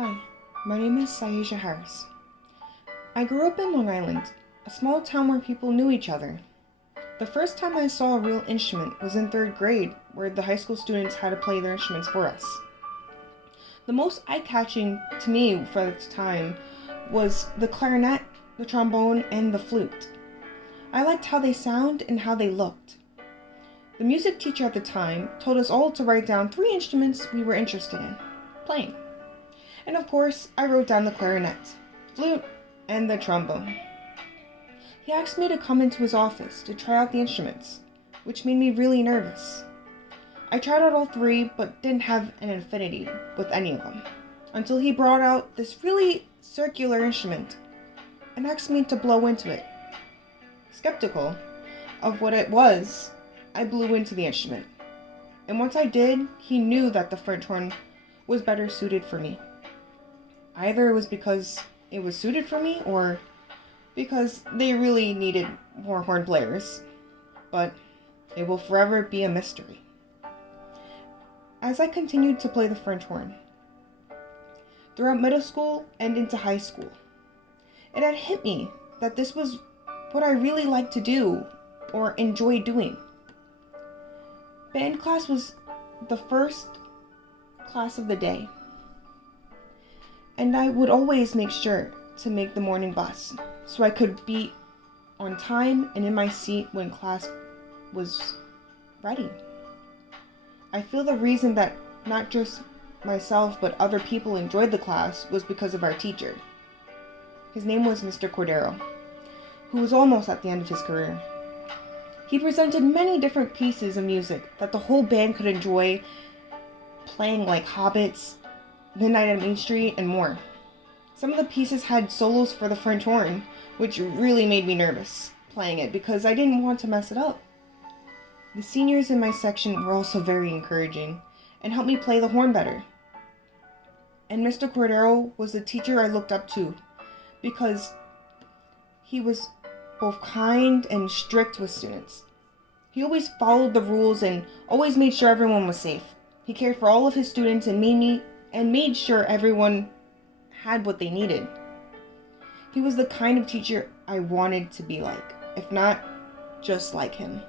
Hi, my name is Saisha Harris. I grew up in Long Island, a small town where people knew each other. The first time I saw a real instrument was in third grade, where the high school students had to play their instruments for us. The most eye-catching to me for the time was the clarinet, the trombone, and the flute. I liked how they sound and how they looked. The music teacher at the time told us all to write down 3 instruments we were interested in playing. And of course, I wrote down the clarinet, flute, and the trombone. He asked me to come into his office to try out the instruments, which made me really nervous. I tried out all 3, but didn't have an affinity with any of them, until he brought out this really circular instrument and asked me to blow into it. Skeptical of what it was, I blew into the instrument. And once I did, he knew that the French horn was better suited for me. Either it was because it was suited for me, or because they really needed more horn players. But it will forever be a mystery. As I continued to play the French horn, throughout middle school and into high school, it had hit me that this was what I really liked to do or enjoy doing. Band class was the first class of the day, and I would always make sure to make the morning bus so I could be on time and in my seat when class was ready. I feel the reason that not just myself but other people enjoyed the class was because of our teacher. His name was Mr. Cordero, who was almost at the end of his career. He presented many different pieces of music that the whole band could enjoy playing, like Hobbits, Midnight on Main Street, and more. Some of the pieces had solos for the French horn, which really made me nervous playing it because I didn't want to mess it up. The seniors in my section were also very encouraging and helped me play the horn better. And Mr. Cordero was the teacher I looked up to because he was both kind and strict with students. He always followed the rules and always made sure everyone was safe. He cared for all of his students and made sure everyone had what they needed. He was the kind of teacher I wanted to be like, if not just like him.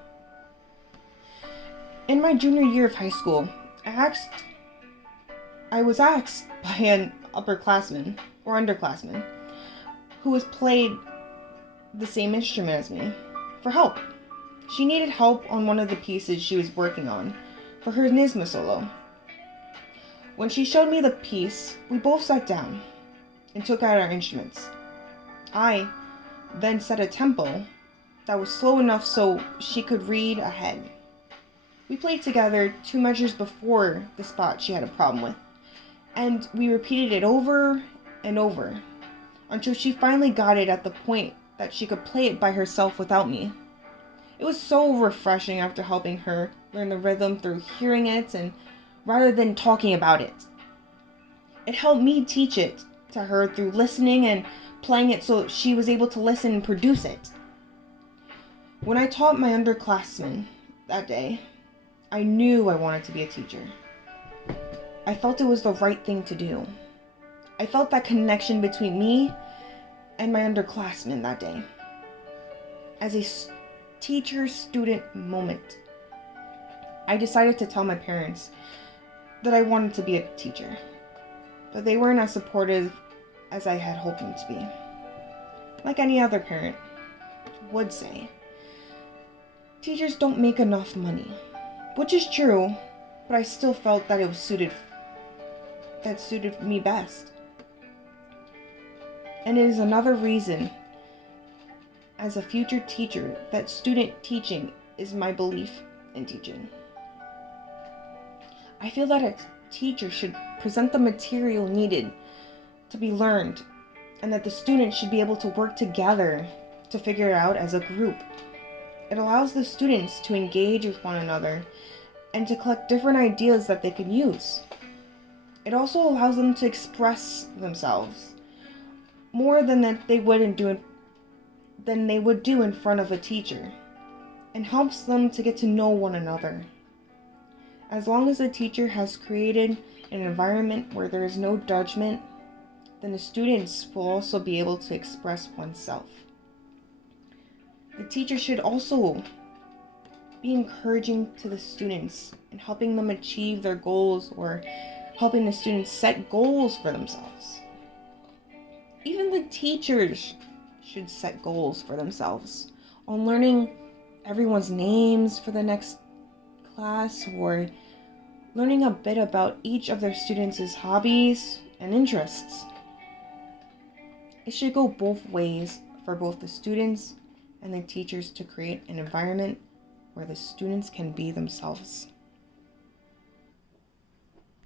In my junior year of high school, I was asked by an upperclassman or underclassman who has played the same instrument as me for help. She needed help on one of the pieces she was working on for her NISMA solo. When she showed me the piece, we both sat down and took out our instruments. I then set a tempo that was slow enough so she could read ahead. We played together 2 measures before the spot she had a problem with, and we repeated it over and over until she finally got it at the point that she could play it by herself without me. It was so refreshing after helping her learn the rhythm through hearing it and rather than talking about it. It helped me teach it to her through listening and playing it so she was able to listen and produce it. When I taught my underclassmen that day, I knew I wanted to be a teacher. I felt it was the right thing to do. I felt that connection between me and my underclassmen that day as a teacher-student moment. I decided to tell my parents that I wanted to be a teacher, but they weren't as supportive as I had hoped them to be. Like any other parent would say, teachers don't make enough money, which is true, but I still felt that it suited me best. And it is another reason, as a future teacher, that student teaching is my belief in teaching. I feel that a teacher should present the material needed to be learned, and that the students should be able to work together to figure it out as a group. It allows the students to engage with one another and to collect different ideas that they can use. It also allows them to express themselves more than they would do in front of a teacher, and helps them to get to know one another. As long as the teacher has created an environment where there is no judgment then the students will also be able to express oneself. The teacher should also be encouraging to the students and helping them achieve their goals, or helping the students set goals for themselves. Even the teachers should set goals for themselves on learning everyone's names for the next class, or learning a bit about each of their students' hobbies and interests. It should go both ways for both the students and the teachers to create an environment where the students can be themselves.